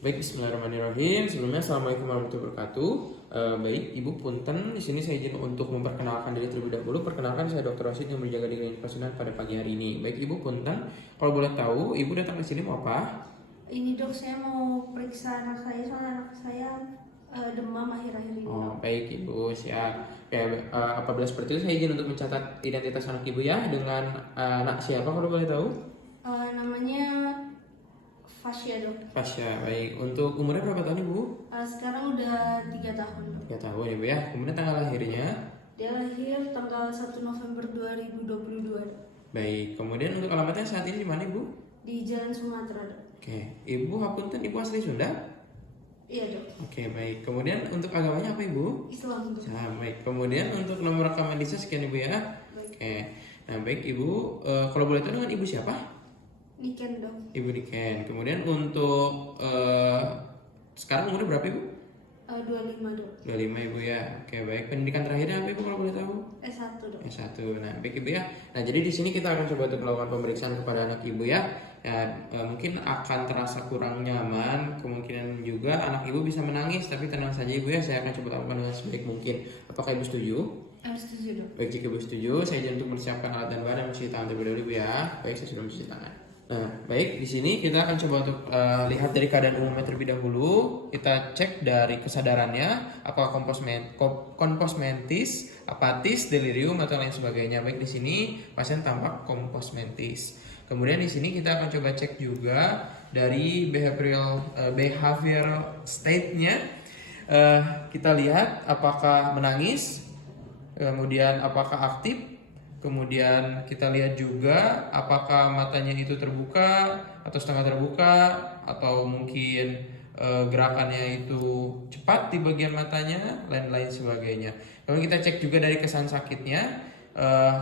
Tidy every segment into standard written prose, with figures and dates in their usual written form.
Baik, Bismillahirrahmanirrahim. Sebelumnya, Assalamualaikum warahmatullahi wabarakatuh. Baik, Ibu punten, di sini saya izin untuk memperkenalkan diri terlebih dahulu. Perkenalkan, saya Dr. Rosid yang berjaga di klinik Pasundan pada pagi hari ini. Baik, Ibu punten, kalau boleh tahu, Ibu datang ke sini mau apa? Ini dok, saya mau periksa anak saya, soalnya anak saya demam akhir-akhir ini. Oh, baik Ibu, siap. Ya, apabila seperti itu, saya izin untuk mencatat identitas anak Ibu ya, dengan anak siapa kalau boleh tahu? Namanya Fasya dok. Pasya, baik. Untuk umurnya berapa tahun Ibu? Sekarang udah 3 tahun dok. 3 tahun Ibu ya. Kemudian tanggal lahirnya? Dia lahir tanggal 1 November 2022 dok. Baik, kemudian untuk alamatnya saat ini di mana Ibu? Di Jalan Sumatera dok. Oke, Ibu hapunten, Ibu asli Sunda? Iya dok. Oke, baik. Kemudian untuk agamanya apa Ibu? Islam dok. Nah, baik. Kemudian untuk nomor rekam medisnya sekian Ibu ya. Baik. Oke. Nah, baik Ibu, kalau boleh tahu dengan Ibu siapa? Niken dok. Ibu Niken. Kemudian untuk sekarang umurnya berapa Ibu? 25 dok. 25 Ibu ya. Oke, baik. Pendidikan terakhirnya apa Ibu kalau boleh tahu? S1 dok. S1. Nah, baik Ibu ya. Nah, jadi di sini kita akan coba untuk melakukan pemeriksaan kepada anak Ibu ya. Ya, mungkin akan terasa kurang nyaman, kemungkinan juga anak Ibu bisa menangis, tapi tenang saja Ibu ya, saya akan coba lakukan dengan sebaik mungkin. Apakah Ibu setuju? Setuju dok. Baik, jika Ibu setuju, saya izin untuk mempersiapkan alat dan bahan dan mencuci tangan terlebih dahulu Ibu ya. Baik, saya sudah mencuci tangan. Nah, baik, di sini kita akan coba untuk lihat dari keadaan umumnya terlebih dahulu. Kita cek dari kesadarannya, apakah komposmentis, apatis, delirium atau lain sebagainya. Baik, di sini pasien tampak komposmentis. Kemudian di sini kita akan coba cek juga dari behavioral state-nya. Kita lihat apakah menangis, kemudian apakah aktif, kemudian kita lihat juga apakah matanya itu terbuka atau setengah terbuka, atau mungkin gerakannya itu cepat di bagian matanya, lain-lain sebagainya. Kemudian kita cek juga dari kesan sakitnya.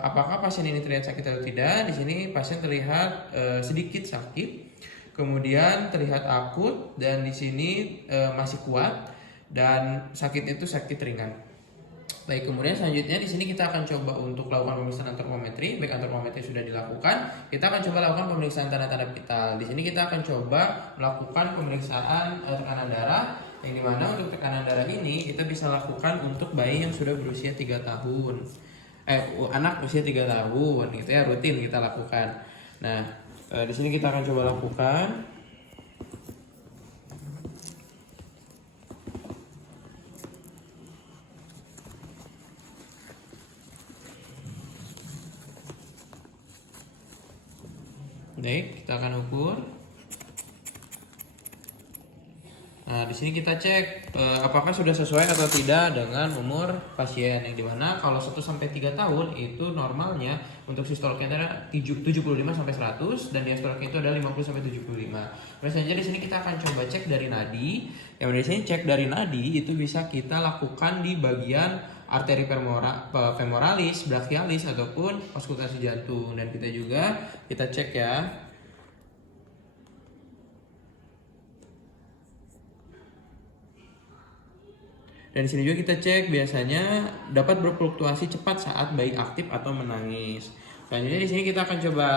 Apakah pasien ini terlihat sakit atau tidak? Di sini pasien terlihat sedikit sakit, kemudian terlihat akut, dan di sini masih kuat, dan sakitnya itu sakit ringan. Baik, kemudian selanjutnya di sini kita akan coba untuk lakukan pemeriksaan antropometri. Baik, antropometri sudah dilakukan. Kita akan coba lakukan pemeriksaan tanda-tanda vital. Di sini kita akan coba melakukan pemeriksaan tekanan darah, yang dimana untuk tekanan darah ini kita bisa lakukan untuk bayi yang sudah berusia 3 tahun. Anak usia 3 tahun gitu ya, rutin kita lakukan. Nah, di sini kita akan coba lakukan. Baik, kita akan ukur. Nah, di sini kita cek apakah sudah sesuai atau tidak dengan umur pasien, yang dimana kalau 1 sampai 3 tahun itu normalnya untuk sistolnya ada 75 sampai 100, dan diastolnya itu ada 50 sampai 75. Terus saja di sini kita akan coba cek dari nadi. Yang di sini cek dari nadi itu bisa kita lakukan di bagian arteri femoralis, brachialis ataupun auskultasi jantung, dan kita juga cek ya. Dan di sini juga kita cek biasanya dapat berfluktuasi cepat saat bayi aktif atau menangis. Selanjutnya di sini kita akan coba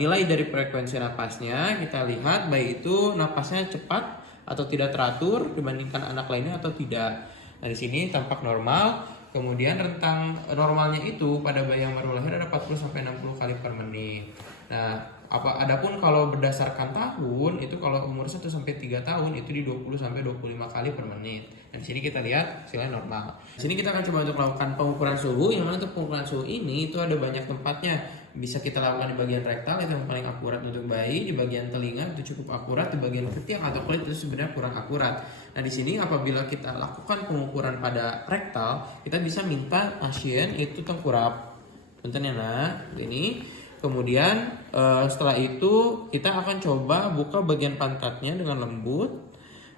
nilai dari frekuensi napasnya. Kita lihat bayi itu napasnya cepat atau tidak teratur dibandingkan anak lainnya atau tidak. Nah, di sini tampak normal. Kemudian rentang normalnya itu pada bayi yang baru lahir ada 40 sampai 60 kali per menit. Nah, adapun kalau berdasarkan tahun itu, kalau umur 1 sampai 3 tahun itu di 20 sampai 25 kali per menit. Dan di sini kita lihat hasilnya normal. Di sini kita akan coba untuk melakukan pengukuran suhu, yang mana untuk pengukuran suhu ini itu ada banyak tempatnya. Bisa kita lakukan di bagian rektal, itu yang paling akurat untuk bayi, di bagian telinga itu cukup akurat, di bagian ketiak atau kulit itu sebenarnya kurang akurat. Nah, di sini apabila kita lakukan pengukuran pada rektal, kita bisa minta pasien itu tengkurap. Punten ya nak, ini. Kemudian setelah itu kita akan coba buka bagian pantatnya dengan lembut,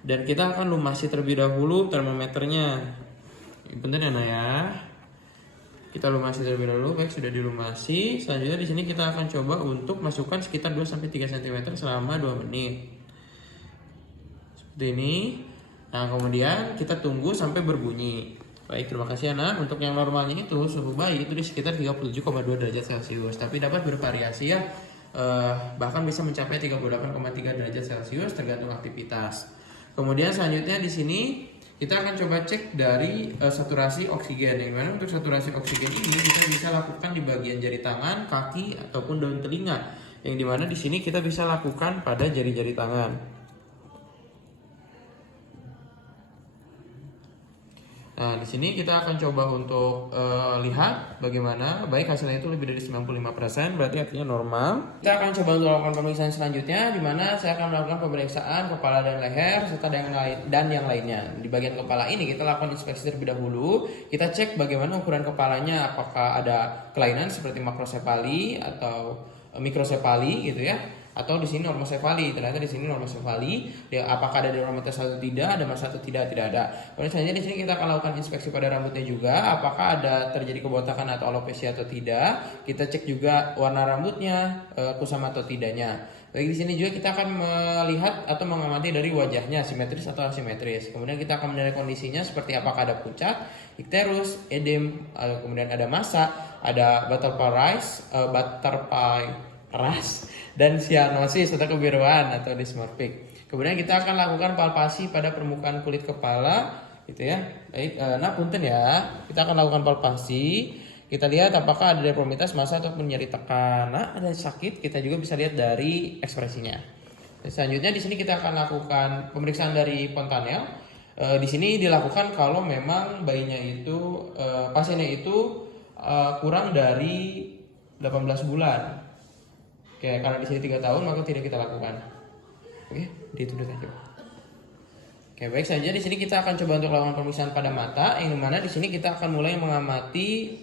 dan kita akan lumasi terlebih dahulu termometernya. Bentar ya nak ya. Kita lumasi terlebih dahulu. Baik, sudah dilumasi. Selanjutnya di sini kita akan coba untuk masukkan sekitar 2 sampai 3 cm selama 2 menit. Seperti ini. Nah, kemudian kita tunggu sampai berbunyi. Baik, terima kasih anak. Untuk yang normalnya itu suhu bayi itu di sekitar 37,2 derajat Celcius, tapi dapat bervariasi ya. bahkan bisa mencapai 38,3 derajat Celcius tergantung aktivitas. Kemudian selanjutnya di sini kita akan coba cek dari saturasi oksigen. Yang mana untuk saturasi oksigen ini kita bisa lakukan di bagian jari tangan, kaki ataupun daun telinga. Yang dimana di sini kita bisa lakukan pada jari-jari tangan. Nah, di sini kita akan coba untuk lihat bagaimana baik hasilnya itu lebih dari 95%, berarti artinya normal. Kita akan coba untuk melakukan pemeriksaan selanjutnya, di mana saya akan melakukan pemeriksaan kepala dan leher serta yang lainnya. Di bagian kepala ini kita lakukan inspeksi terlebih dahulu. Kita cek bagaimana ukuran kepalanya, apakah ada kelainan seperti makrosefali atau mikrosefali gitu ya, atau di sini normosefali. Ternyata di sini normosefali. Apakah ada diameter atau tidak, ada massa atau tidak ada. Kemudian selanjutnya di sini kita akan lakukan inspeksi pada rambutnya juga, apakah ada terjadi kebotakan atau alopecia atau tidak. Kita cek juga warna rambutnya, kusam atau tidaknya. Baik, di sini juga kita akan melihat atau mengamati dari wajahnya, simetris atau asimetris. Kemudian kita akan menilai kondisinya seperti apakah ada pucat, ikterus, edem, kemudian ada massa, ada butterfly ras, dan cyanosis atau kebiruan atau dysmorphic. Kemudian kita akan lakukan palpasi pada permukaan kulit kepala, gitu ya. Baik, nah punten ya, kita akan lakukan palpasi. Kita lihat apakah ada deformitas, massa ataupun nyeri tekan. Nah, ada sakit, kita juga bisa lihat dari ekspresinya. Selanjutnya di sini kita akan lakukan pemeriksaan dari Fontanel. Di sini dilakukan kalau memang bayinya itu pasiennya itu kurang dari 18 bulan. Oke, karena di sini 3 tahun maka tidak kita lakukan. Oke, dituduh aja. Oke, baik saja. Di sini kita akan coba untuk lakukan pemeriksaan pada mata, yang dimana di sini kita akan mulai mengamati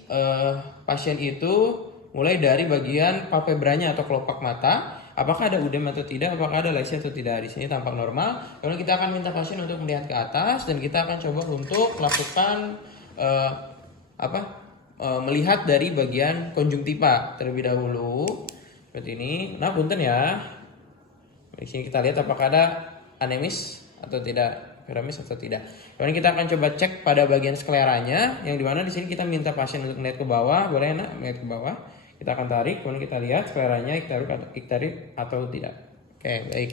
pasien itu mulai dari bagian palpebranya atau kelopak mata. Apakah ada udem atau tidak, apakah ada lesi atau tidak. Di sini tampak normal. Kemudian kita akan minta pasien untuk melihat ke atas dan kita akan coba untuk lakukan melihat dari bagian konjungtiva terlebih dahulu. Seperti ini. Nah, punten ya. Di sini kita lihat apakah ada anemis atau tidak, piramis atau tidak. Kemudian kita akan coba cek pada bagian skleranya, yang dimana di sini kita minta pasien untuk melihat ke bawah, boleh nak melihat ke bawah. Kita akan tarik, kemudian kita lihat skleranya ikterik atau tidak. Oke, baik.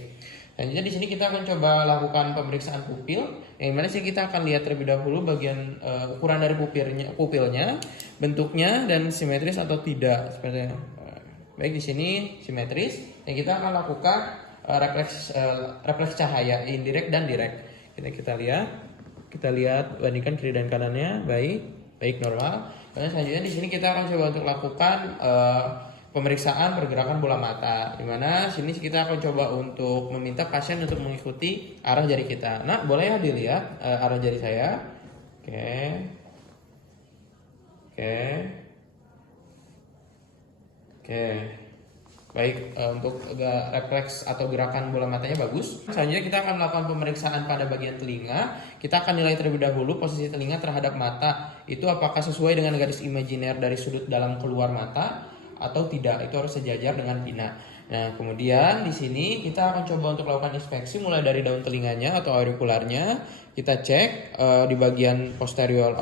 Selanjutnya di sini kita akan coba lakukan pemeriksaan pupil, yang dimana sih kita akan lihat terlebih dahulu bagian ukuran dari pupilnya, bentuknya dan simetris atau tidak. Seperti baik, di sini simetris, yang kita akan lakukan refleks cahaya indirect dan direct. Kita lihat bandingkan kiri dan kanannya, baik normal. Kemudian selanjutnya di sini kita akan coba untuk lakukan pemeriksaan pergerakan bola mata, dimana sini kita akan coba untuk meminta pasien untuk mengikuti arah jari kita. Nah, boleh ya dilihat arah jari saya. Oke. Baik, untuk refleks atau gerakan bola matanya bagus. Selanjutnya kita akan melakukan pemeriksaan pada bagian telinga. Kita akan nilai terlebih dahulu posisi telinga terhadap mata. Itu apakah sesuai dengan garis imajiner dari sudut dalam keluar mata atau tidak. Itu harus sejajar dengan pina. Nah, kemudian di sini kita akan coba untuk melakukan inspeksi mulai dari daun telinganya atau aurikularnya. Kita cek di bagian posterior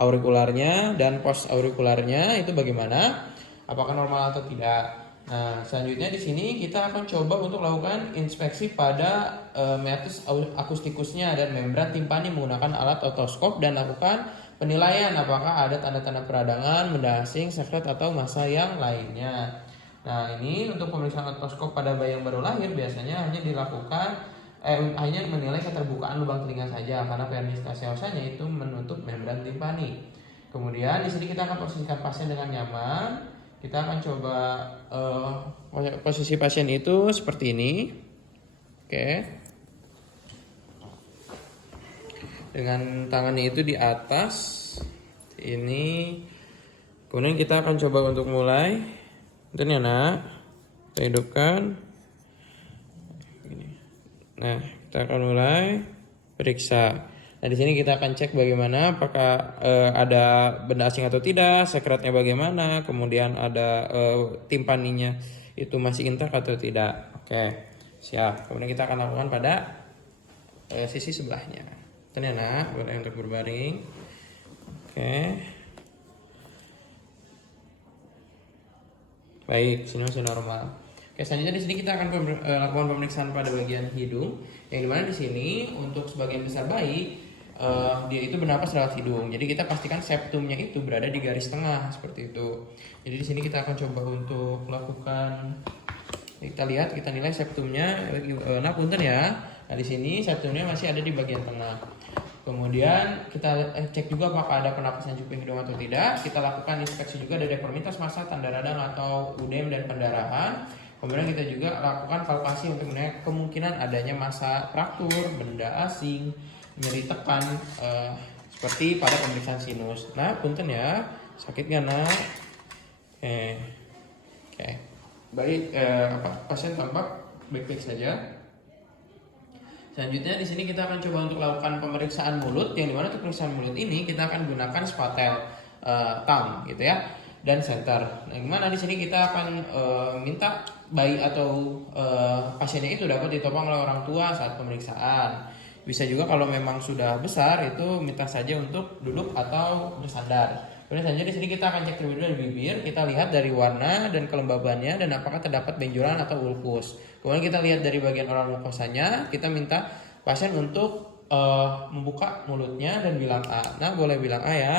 aurikularnya dan post aurikularnya itu bagaimana? Apakah normal atau tidak. Nah, selanjutnya di sini kita akan coba untuk melakukan inspeksi pada meatus akustikusnya dan membran timpani menggunakan alat otoskop dan lakukan penilaian apakah ada tanda-tanda peradangan, benda asing, sekret atau massa yang lainnya. Nah, ini untuk pemeriksaan otoskop pada bayi yang baru lahir biasanya hanya dilakukan hanya menilai keterbukaan lubang telinga saja karena pernis caseosanya itu menutup membran timpani. Kemudian di sini kita akan posisikan pasien dengan nyaman. Kita akan coba posisi pasien itu seperti ini. Oke. Dengan tangannya itu di atas ini. Kemudian kita akan coba untuk mulai. Bentar ya nak. Kita hidupkan. Nah, kita akan mulai periksa. Nah, di sini kita akan cek bagaimana apakah ada benda asing atau tidak, sekretnya bagaimana, kemudian ada timpaninya itu masih intak atau tidak. Oke, siap. Kemudian kita akan lakukan pada sisi sebelahnya. Ternyata boleh untuk berbaring. Oke. Baik, sinus normal. Oke, selanjutnya di sini kita akan lakukan pemeriksaan pada bagian hidung, yang dimana di sini untuk sebagian besar bayi dia itu bernapas lewat hidung. Jadi kita pastikan septumnya itu berada di garis tengah seperti itu. Jadi di sini kita akan coba untuk melakukan, kita lihat, kita nilai septumnya. Nah, punten ya. Nah, di sini septumnya masih ada di bagian tengah. Kemudian kita cek juga apakah ada penapasan cuping hidung atau tidak. Kita lakukan inspeksi juga dari penyintas massa, tanda radang atau udem dan pendarahan. Kemudian kita juga lakukan palpasi untuk menilai kemungkinan adanya massa fraktur, benda asing, nyeri tekan, seperti pada pemeriksaan sinus. Nah, punten ya, sakit gak nak? Oke. Baik, pasien tampak baik-baik saja. Selanjutnya di sini kita akan coba untuk lakukan pemeriksaan mulut, yang dimana untuk pemeriksaan mulut ini kita akan gunakan spatel thumb gitu ya, dan center. Nah, gimana di sini kita akan minta bayi atau pasiennya itu dapat ditopang oleh orang tua saat pemeriksaan. Bisa juga kalau memang sudah besar itu minta saja untuk duduk atau bersandar. Kemudian selanjutnya di sini kita akan cek terlebih dahulu dari bibir. Kita lihat dari warna dan kelembabannya dan apakah terdapat benjolan atau ulkus. Kemudian kita lihat dari bagian oral mukosanya. Kita minta pasien untuk membuka mulutnya dan bilang A. Nah, boleh bilang A ya.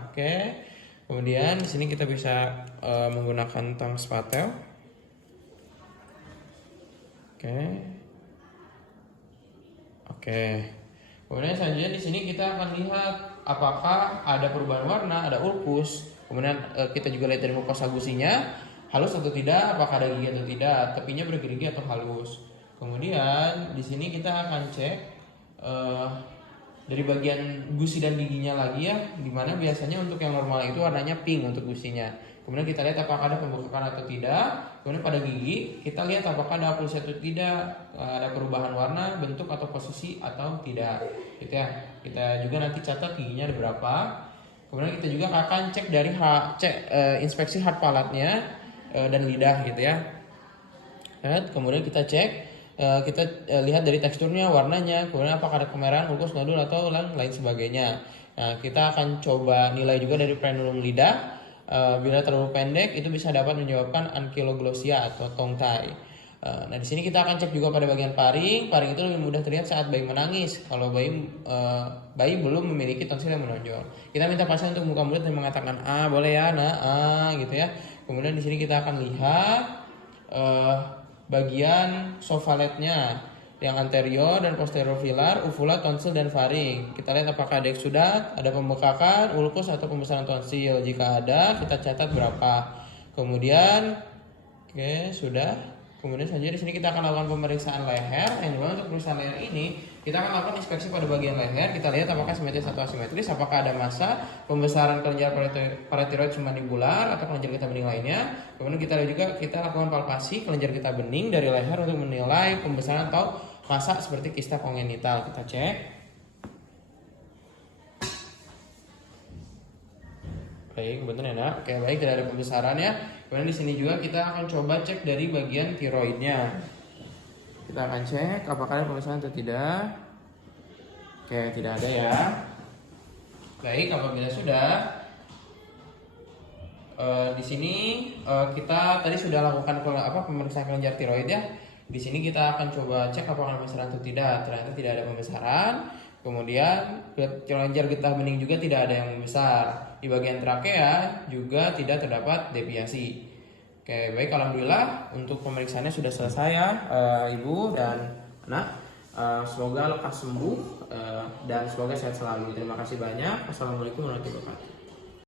Oke. Kemudian di sini kita bisa menggunakan tong spatel. Oke. Kemudian selanjutnya di sini kita akan lihat apakah ada perubahan warna, ada ulkus. Kemudian kita juga lihat dari mukosa gusinya, halus atau tidak, apakah ada gigi atau tidak, tepinya bergerigi atau halus. Kemudian di sini kita akan cek dari bagian gusi dan giginya lagi ya, dimana biasanya untuk yang normal itu warnanya pink untuk gusinya. Kemudian kita lihat apakah ada pembengkakan atau tidak. Kemudian pada gigi kita lihat apakah ada oklusi atau tidak, ada perubahan warna, bentuk atau posisi atau tidak, gitu ya. Kita juga nanti catat giginya ada berapa. Kemudian kita juga akan cek dari inspeksi hard palatnya dan lidah gitu ya. Kemudian kita cek, kita lihat dari teksturnya, warnanya, kemudian apakah ada kemerahan, ulkus, nodul atau lain sebagainya. Nah, kita akan coba nilai juga dari frenulum lidah. Bila terlalu pendek itu bisa dapat menyebabkan ankyloglossia atau tongue tie. Nah, di sini kita akan cek juga pada bagian paring. Paring itu lebih mudah terlihat saat bayi menangis. Kalau bayi belum memiliki tonsil yang menonjol. Kita minta pasien untuk buka mulut dan mengatakan boleh ya, nah, gitu ya. Kemudian di sini kita akan lihat bagian sofaletnya, yang anterior dan posterior filar, uvula, tonsil, dan faring. Kita lihat apakah ada eksudat, ada pembekakan, ulkus atau pembesaran tonsil. Jika ada, kita catat berapa. Kemudian, sudah. Kemudian selanjutnya di sini kita akan lakukan pemeriksaan leher. Yang dimana untuk pemeriksaan leher ini kita akan lakukan inspeksi pada bagian leher. Kita lihat apakah simetris atau asimetris, apakah ada massa, pembesaran kelenjar paratiroid submandibular atau kelenjar getah bening lainnya. Kemudian kita lihat juga, kita lakukan palpasi kelenjar getah bening dari leher untuk menilai pembesaran atau massa seperti kista kongenital. Kita cek. Baik, betul ya nak. Oke, baik, tidak ada pembesaran ya. Kemudian di sini juga kita akan coba cek dari bagian tiroidnya. Kita akan cek apakah ada pembesaran atau tidak. Oke, tidak ada ya. Baik, apabila sudah, di sini kita tadi sudah lakukan pemeriksaan kelenjar tiroid ya. Di sini kita akan coba cek apakah ada pembesaran atau tidak. Ternyata tidak ada pembesaran. Kemudian kelenjar getah bening juga tidak ada yang membesar. Di bagian trakea juga tidak terdapat deviasi. Oke, baik, alhamdulillah untuk pemeriksaannya sudah selesai ya, Ibu dan anak. Semoga lekas sembuh dan semoga sehat selalu. Terima kasih banyak. Assalamualaikum warahmatullahi wabarakatuh.